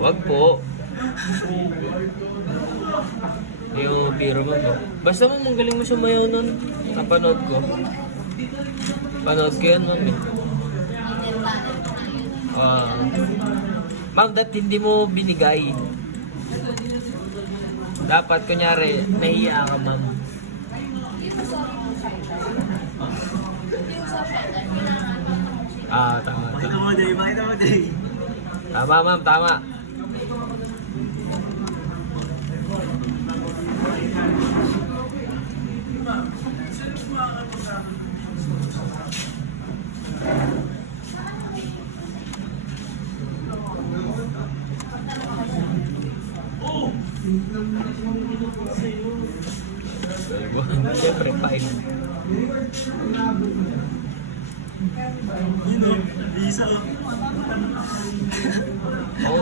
Wag po. Yung biro mo po. Basta mo, magaling mo sumayaw nun. Napanood ko. Panood ko yun, ma'am eh. Ma'am, hindi mo binigay. Dapat, kunyari, nahiya ka, ma'am. Tama. Pakita mo, Day. Pakita mo, Day. Tama, ma'am, tama. Siyempre, fine. Yun o, isa o.